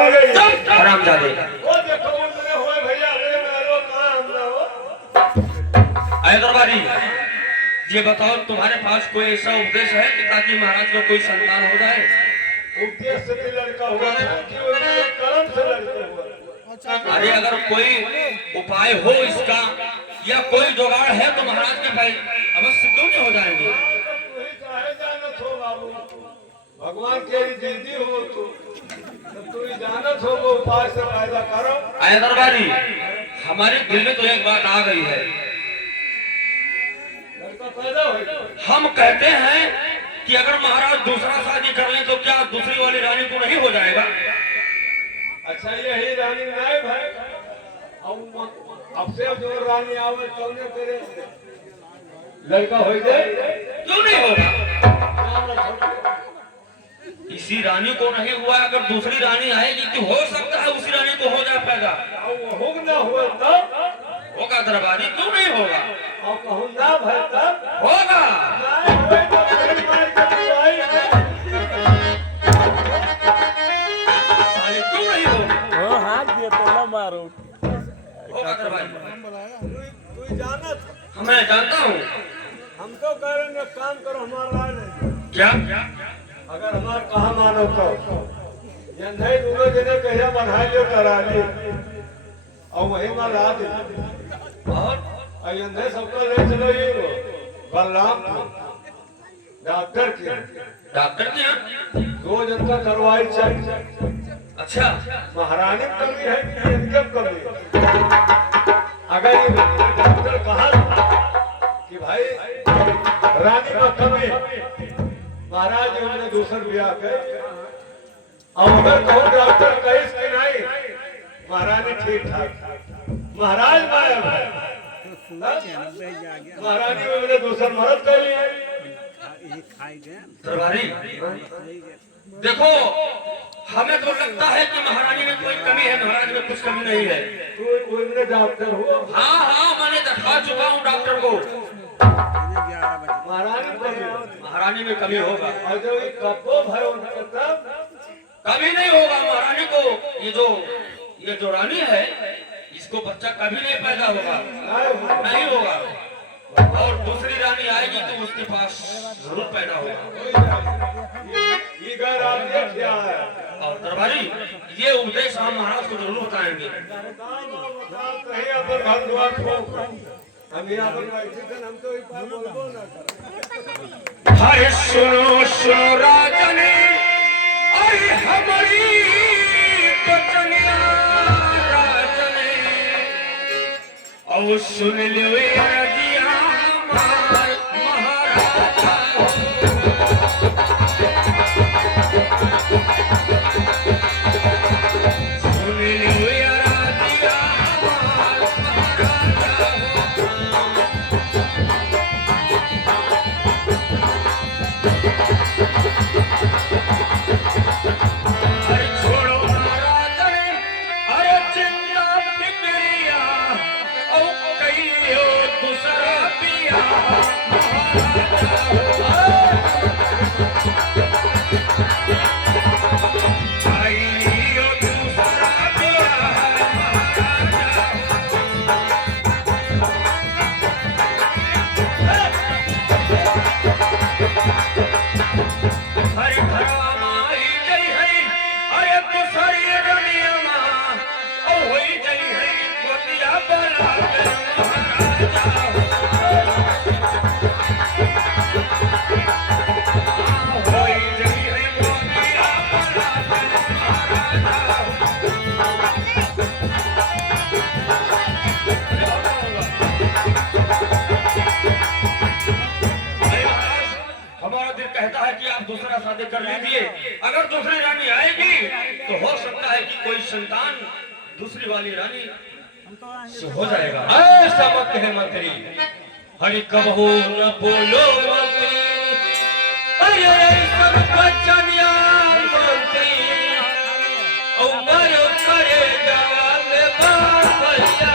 हरामजादे। अरे दरबारी, ये बताओ तुम्हारे पास कोई ऐसा उपदेश है कि ताकि महाराज को कोई संतान हो जाए? उपदेश से भी लड़का हुआ कि कर्म से लड़का हुआ। अरे अगर कोई उपाय हो इसका या कोई जुगाड़ है तो महाराज के भाई अवश्य क्यों नहीं हो जाएंगे? भगवान के दीदी हो तो तू जानत हो वो उपाय से फायदा करो। अरे दरबारी, हमारे दिल में तो एक बात आ गई है। हम कहते हैं कि अगर महाराज दूसरा शादी कर लें तो क्या दूसरी वाली रानी को नहीं हो जाएगा? अच्छा यही रानी नहीं भाई, अब से जो रानी आवे तो तेरे लड़का हो जाए क्यों नहीं होगा? इसी रानी को नहीं हुआ, अगर दूसरी रानी आएगी तो हो सकता है उसी रानी को हो जाए पैदा। होगा हुआ तब होगा दरबारी, क्यों नहीं होगा? और कहूँ ना भाई तब होगा। क्यों नहीं होगा? हाथ दिए तो ना मारो। होगा दरबारी। तू जानत? मैं जानता हूँ। हम तो करेंगे काम करो हमारा नहीं। क्या? अगर हमारा कहा मानो तो ये नहीं दूंगे जिन्हें कहिया बढ़ा लियो करा ली और वही माल ला दे और ये नहीं सबको ले चलो ये बलराम डॉक्टर के यहाँ 2 जनता करवाई चाहिए। अच्छा, महारानी में कमी है कि इनके कमी है? अगर ये डॉक्टर कहा कि भाई रानी में कमी महाराज हमने दूसर ब्याह कर और अगर कहो डॉक्टर कहिस कि नहीं महारानी ठीक ठाक महाराज माया महारानी में मैंने दूसर मरद कर लिया। दरबारी देखो, हमें तो लगता है कि महारानी में कोई कमी है, महाराज में कुछ कमी नहीं है। कोई मेरे डॉक्टर हो? हाँ हाँ, मैंने दिखा चुका हूँ डॉक्टर को। महारानी में कमी होगा। और जो ये कब्बो भाई तब कभी नहीं होगा महारानी को। ये जो रानी है इसको बच्चा कभी नहीं पैदा होगा, नहीं होगा। और दूसरी रानी आएगी तो उसके पास जरूर पैदा होगा। ये घर आप क्या है? और दरबारी, ये उपदेश हम महाराज को जरूर बताएंगे। कहीं अपन घर द्वार हम यहाँ पर बैठे थे, हम तो एक बार बोलबो ना कर। हरे सुनो सुनो राजनी, अरे हमारी बचनिया राजनी, और सुन लो रजिया हमार महाराजा। सुन लो रजिया हमार महाराजा। दूसरा शादी कर लीजिए। अगर दूसरी रानी आएगी तो हो सकता है कि कोई संतान दूसरी वाली रानी से हो जाएगा। ऐसा मत कहे मंत्री, हरि कबहू न बोलो मंत्री, अरे सब बचनिया मंत्री, उमर करे जवान भैया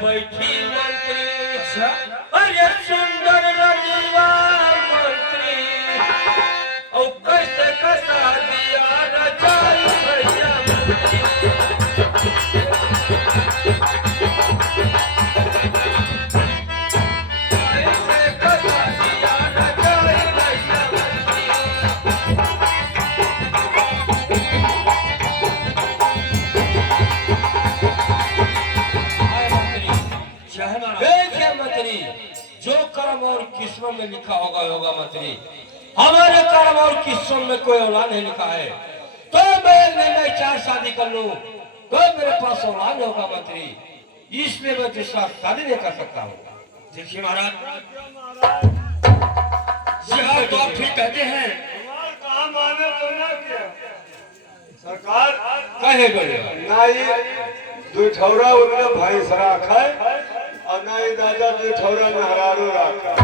बैठी मंत्री अरे सुंदर रनिया मंत्री और कैसे कसा दिया रजाई भैया कैसे कसा दिया रजाई भैया देखिए मंत्री, जो कर्म और किस्मत में लिखा होगा होगा मंत्री। हमारे कर्म और किस्मत में कोई औलाद नहीं लिखा है, तो मैं चार शादी कर लूं तो मेरे पास औलाद होगा मंत्री, इसलिए मैं दूसरा शादी नहीं कर सकता हूँ। देखिए महाराज, यह तो आप ठीक कहते हैं, कहा माने तो ना किया सरकार कहे गए ना ये दुठौरा उनने भाई सरा खाए और ना ही दादा दुठौरा में हरारो रखा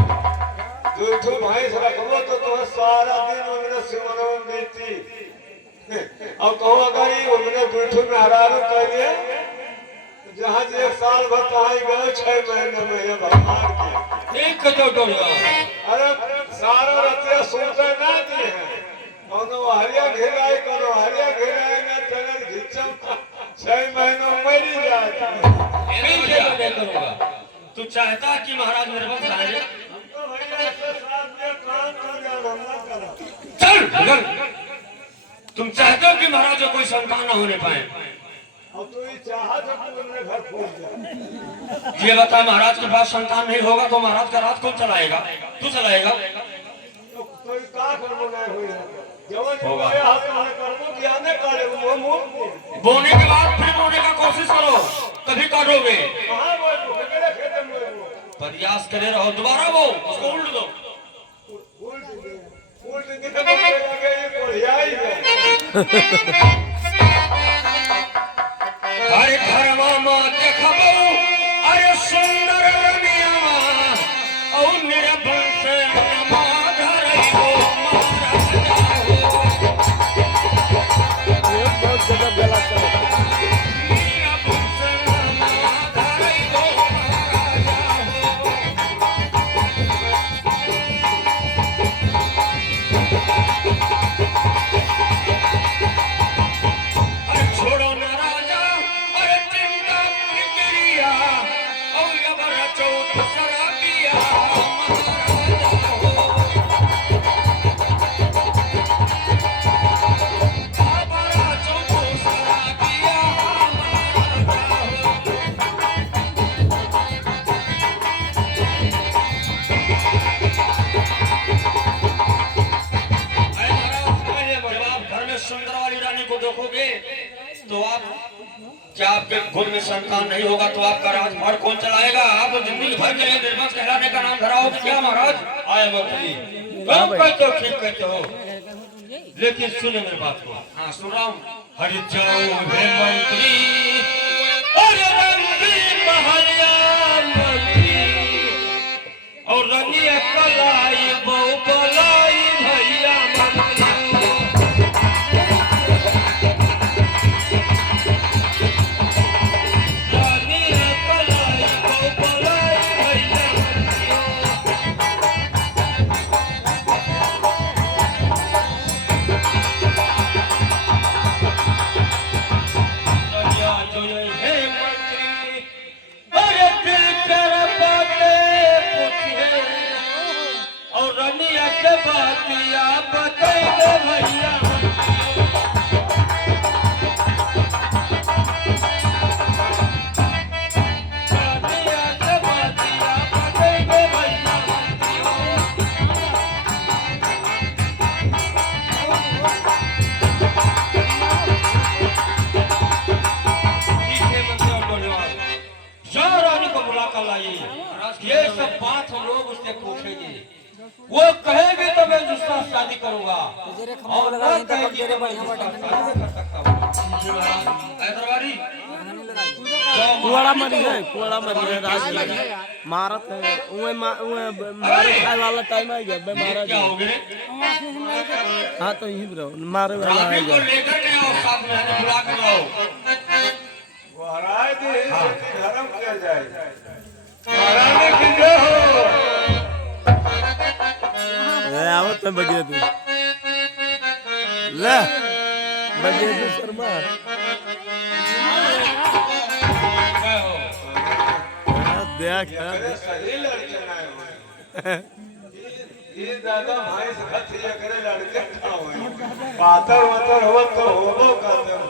दुठो भाई सरा खबो तो तुम्हें सारा दिन उनने सिमरो में बीती और कहो अगर ही उनने दुठो में हरारो कर दिया जहाँ से एक साल भर कहाँ गए 6 महीने में ये भगवान के एक जो डोला अरे सारा रतिया सोचा ना दिए हैं कोनो हरिया घेराए कोनो हरिया घेराए ना चलन घिचम 6 महीनों में मरी जाता फिर क्या मैं करूंगा? तू चाहता कि महाराज मेरे पास आ जाए? तो भैया ऐसे साथ में काम कर गया हमला करा चल चल, तुम चाहते हो कि महाराज को कोई संतान न होने पाए? अब तो ये चाहा जब तुमने घर खोल दिया ये बता, महाराज के पास संतान नहीं होगा तो महाराज का राज कौन चलाएगा? तू चलाएगा? तो ये का करबो नहीं होई जवन होगा। ये हाथ में करबो क्या ने करे वो मुंह बोने के बाद फिर बोने का कोशिश करो, तभी काटोगे। कहां वो केले खेते में वो प्रयास करे रहो, दोबारा वो उसको उल्ट दो। उल्ट के लगे ये बढ़िया ही है अरे घरवा में देखबो अरे सुंदर रनिया और निर्बल से नमा धरइबो बहुत जगह गलत चला। छोड़ो न राजा अरे चिंता फिक्रिया और यबर चौथ शराबिया महाराजा हो बाबरा चौथ शराबिया महाराजा हो। जब आप घर में सुंदर वाली रानी को देखोगे तो आप क्या आपके कुल में संतान नहीं होगा तो आपका राजपाट कौन चलाएगा? आप जिंदगी भर के लिए निर्वंश कहलाने का नाम धरा हो क्या महाराज? आए मंत्री, तुम कहते हो ठीक कहते हो, लेकिन सुने मेरी बात को। हाँ सुन रहा हूँ। हरि जाओ हे मंत्री अरे रणवीर महरिया मंत्री और रनिया कलाई बहु बलाई भैया मंत्री बातिया बताइए भैया बातिया से बातिया बताइए भैया रानी को बुला कर लाइए। ये सब बात हम लोग उससे पूछेंगे, वो कहेगी तो मैं दूसरा शादी करूंगा खम्बा लगा नहीं तो कम करे बढ़िया हैदराबादी कुआड़ा मरी है राज मारत है उए मारे खाए वाला टाइम आ गया बेमारा क्या हो गए हाँ तो यही ब्रो मारे वाला आ रानी को गया लेकर के आओ साथ में आने बुला कर आओ महाराज धर्म किया जाए महाराज की जय हो आवत है बगिया तू ले बगिया तू शर्मा क्या हो देख अरे सही लड़के आए हो ये दादा भाई से खत ये करे लड़के खाओ पातर वातर हो तो होबो कातर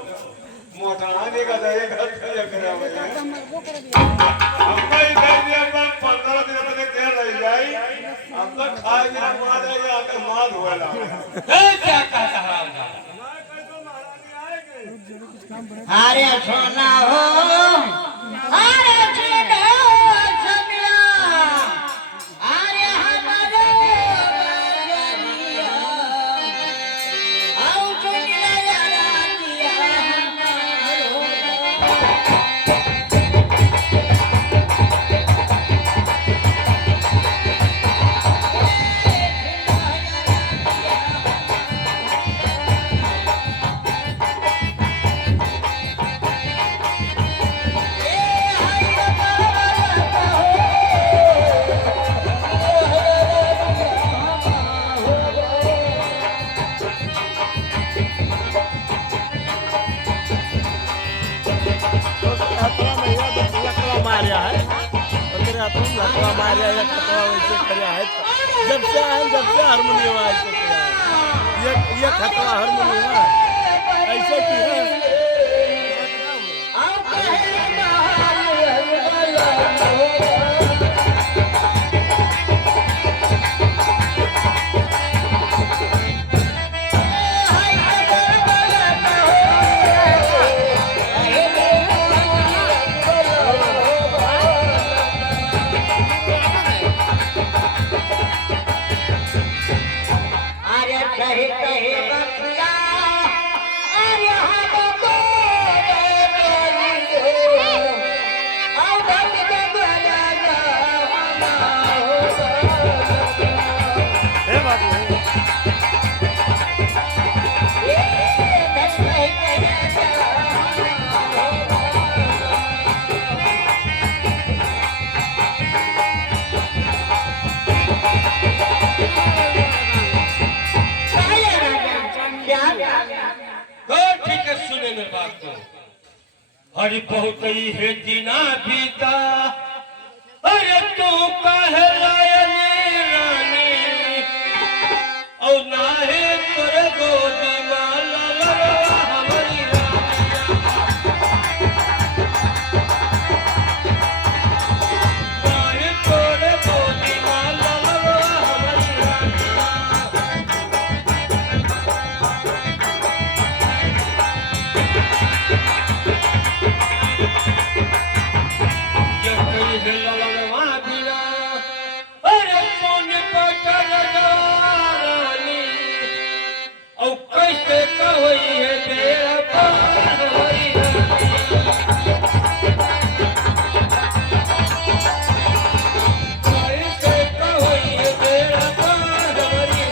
मोटाने का दे खत ये करे हो अम्मा इधर दिया पर 15 दिन में क्या रह जाई अब तक खाए बिना मार जाए आके मार होएला क्या कहता है आपका अरे सोना हो अरे सोना हो समिया अरे हमारे बाजरिया आओ चुनिया यारा दिया मारिया है और तेरे हाथों में लकड़ा मारिया या कटवा वैसे करिया है जब से हारमोनियम ऐसे किया है ये खतरा हारमोनियम ऐसे की है ठीक है सुने मेरी बात को हरि बहुत ही है जीना बीता अरे तू कहे रानी और ना है तोरे गोदी माला हमारी रानी तोरे गोदी माला हमारी कैसे कही है तेरा पार होई कैसे कही है तेरा पार होई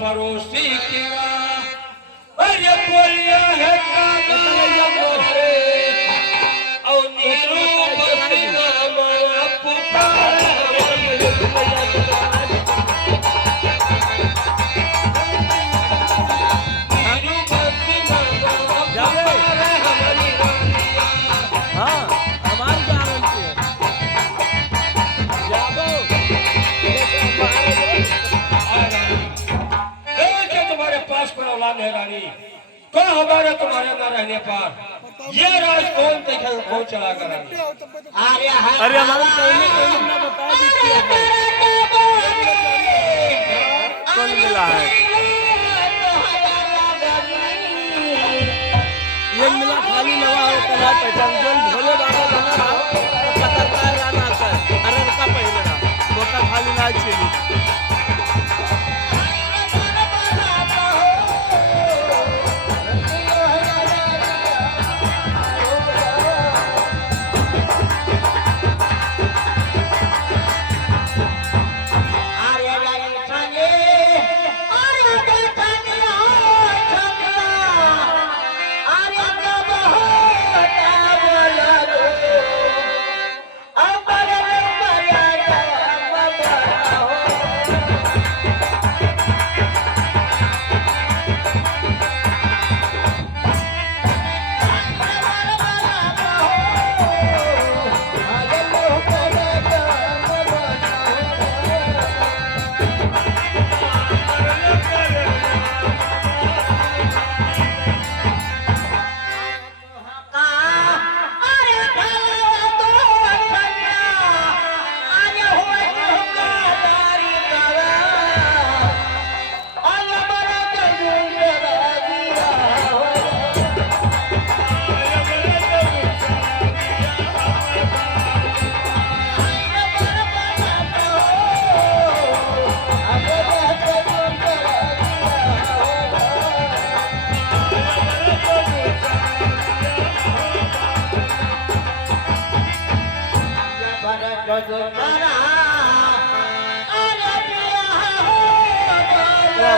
पड़ोसी की अरे बोलिया है और नीरू बदला माँ पुकार नीरू बदला माँ पुकार हमारी हाँ हमारी गारंटी है जाबो तुम्हारे पास कोई औलाद है रानी को हमारे तुम्हारे न रहने पर ये राज कौन देखे कौन चला कर रानी अरे हमारे पहले ना बता दीजिए कौन मिला है ये मिला खाली नवा है का ना पहचान जो भोले बाबा बना रहा तो पत्रकार राना आता है अरे का पहले ना मोटा खाली ना चली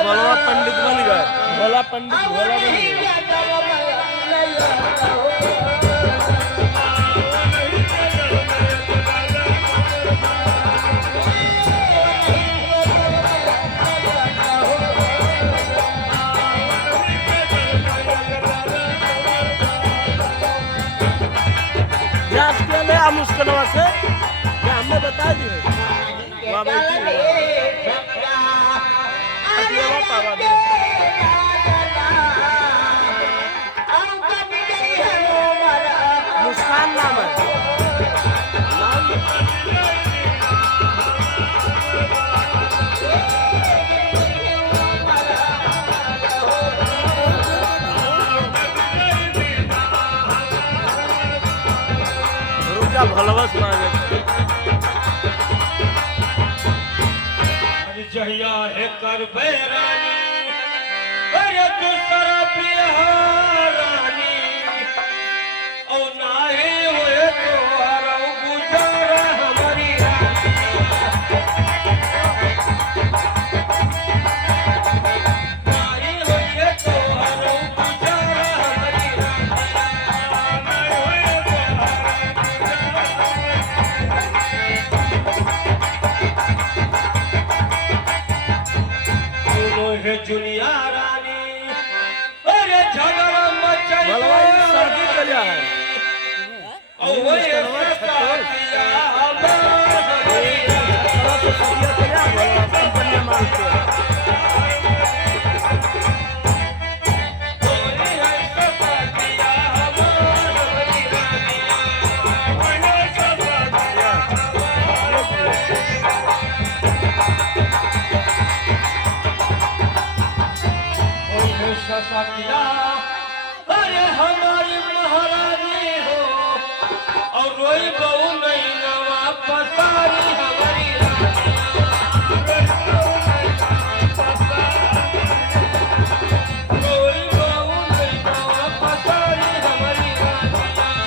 भोला पंडित बन गए भोला पंडित भोला बन गए जांच के लिए हम मुश्किल से क्या हमने बता दिए वहाँ बैठी मुस्कान नाम है रुका भलवस मांगे जहिया है कर बैरानी अरे तू सरा पिया रानी औ नाहे होए तो हरौ गुजारा हमारी नाहे होए तो हरौ गुजारा हमारी है जुनिया रानी अरे झगड़ा मचाई भलवान शादी करिया है ओ ये सतातिया हमारी थोड़ा सा शादी करिया भलवान कंपनी माल के ओ ये सतातिया हमारी सतिया अरे हमारी महारानी हो और रोई बहु नहीं नवा पसारी हमारी रोई बहु नहीं नवा पसारी हमारी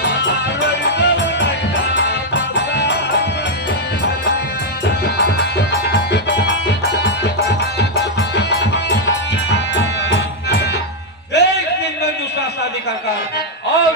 शादी कर और